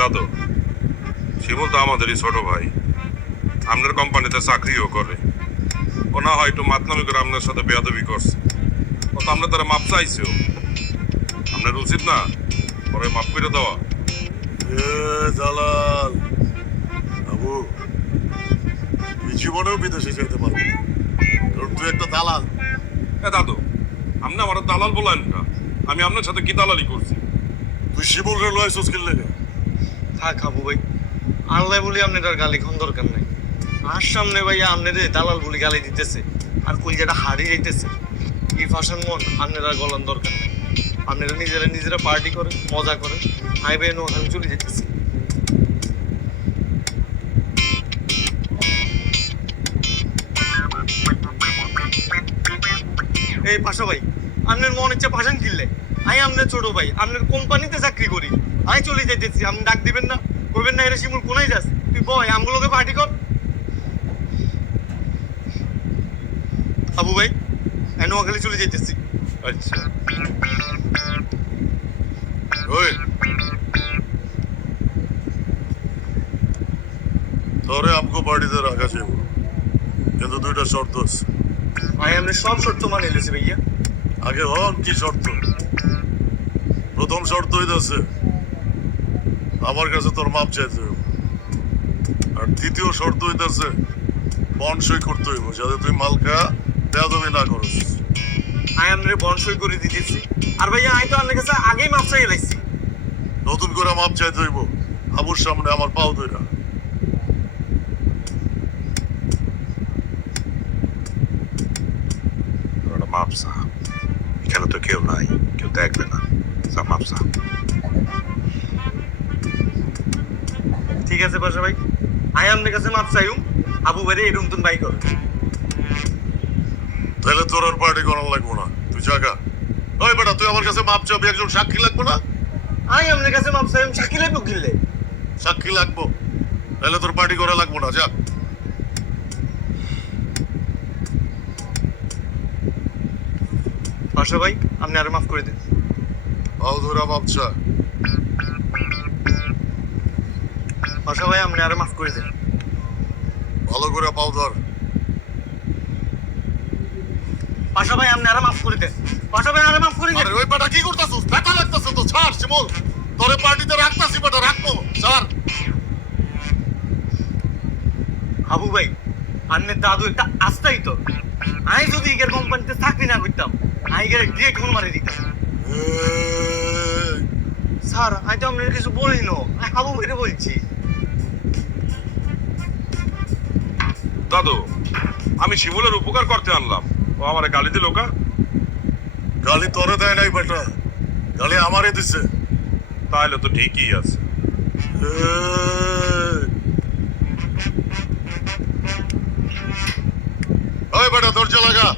দাদু, শিমুল তো আমাদেরই ছোট ভাই, আপনার কোম্পানিতে চাকরিও করে। ও না হয়তো মাতলামি করে আপনার সাথে বেয়াদবি করছে, ও তো আপনার তারা মাপ চাইছেও। আপনার উচিত না পরে মাপ করে দেওয়া? জালাল বাবু, তুই জীবনেও বিদেশে যেতে পারবি না, কারণ তুই একটা দালাল। দাদু, আপনি আমার দালাল বলেন না। আমি আপনার সাথে কি দালালি করছি? তুই শিমুল রে লয়েছিস কি লেগে? থাক হাবু ভাই, আল্লাহ বলি আপনার গালি খন দরকার নাই। আর সামনে ভাইয়া আপনার দালাল বলি গালি দিতেছে আর কলজাটা হারিয়ে যাইতেছে। এই ফাঁসান মন আপনার আর গলার দরকার নাই। আপনারা নিজেরা পার্টি করে মজা করে আইবে ওখানে চলে যেতেছি। এই পাশা ভাই, আপনার মন ইচ্ছা ভাষণ কিনলে আই আপনার ছোট ভাই, আপনার কোম্পানিতে চাকরি করি, আই চলে যাইতেছি। আপনি ডাক দিবেন না, করবেন না? এরা শিমুল কোনায় যাস তুই বয়, আমগুলোকে পার্টি কর। আবু ভাই আমি নোয়াখালী চলে যাইতেছি। আচ্ছা, ওই তোরে আমগো পার্টিতে রাখা যাবো, কিন্তু দুইটা শর্ত আছে। আই আপনি সব শর্ত মানে এলেছি ভাইয়া। আগে হন কি শর্ত? প্রথম শর্ত হইতেছে আমার কাছে তোর মাপ চাইতে হইব, আর দ্বিতীয় শর্ত হইতেছে বন্ড সই করতে হইব, যাতে তুই মালকা বেয়াদবি না করস। আই আপনার বনসই করে দিতেছি। আর ভাইয়া আই তো আপনার কাছে আগেই মাপ চাই এলাইছি। নতুন করে মাপ চাইতে হইব আবুর সামনে আমার পাও ধইরা। মাপসা এখানে তো কেউ নাই, কেউ দেখবে না। মাপসা ঠিক আছে পাশা ভাই, আই আপনার কাছে মাপ চাইম। আবু ভাই এরকম তুমি বাই কর। তাহলে তোর আর পার্টি করার লাগবো না, তুই জাগা। ওই বেটা, তুই আমার কাছে মাপ চাবি, একজন সাক্ষী লাগবো না? আই আপনার কাছে মাপ চাইম, শাকিলে বকিলে সাক্ষী লাগবো, তাহলে তোর পার্টি করা লাগবো না, যা। পাশা ভাই আপনি আরো মাফ করে দেন। পাও ধরা মাপ চা। পাশা ভাই আপনি আরো মাফ করে দেন। ভালো করে পাও ধর। পাশা ভাই আপনি আরো মাফ করে দেন। পাশা ভাই আরো মাফ করে দেন। আরে ওই বেটা কি করতাছিস? ব্যথা লাগতাছে তো, ছাড় শিমুল। তোরে পার্টিতে রাখতাছি বেটা, রাখবো, ছাড়। হাবু ভাই আপনার দাদু একটা আস্তাই তো। আমি যদি ইগের কোম্পানিতে চাকরি না করতাম আমি ইগের ডিরেক্ট ফোন মারি দিতাম। এই, স্যার আমি তো আপনার কিছু বলি না, আমি হাবু ভাইরে বলছি। দাদু, আমি শিমুলের উপকার করতে আনলাম, ও আমার গালি দিল কা? গালি তোরে দেয় নাই বেটা, গালি আমারে দিছে। তাহলে তো ঠিকই আছে। এই, ওই বেটা দরজা লাগা।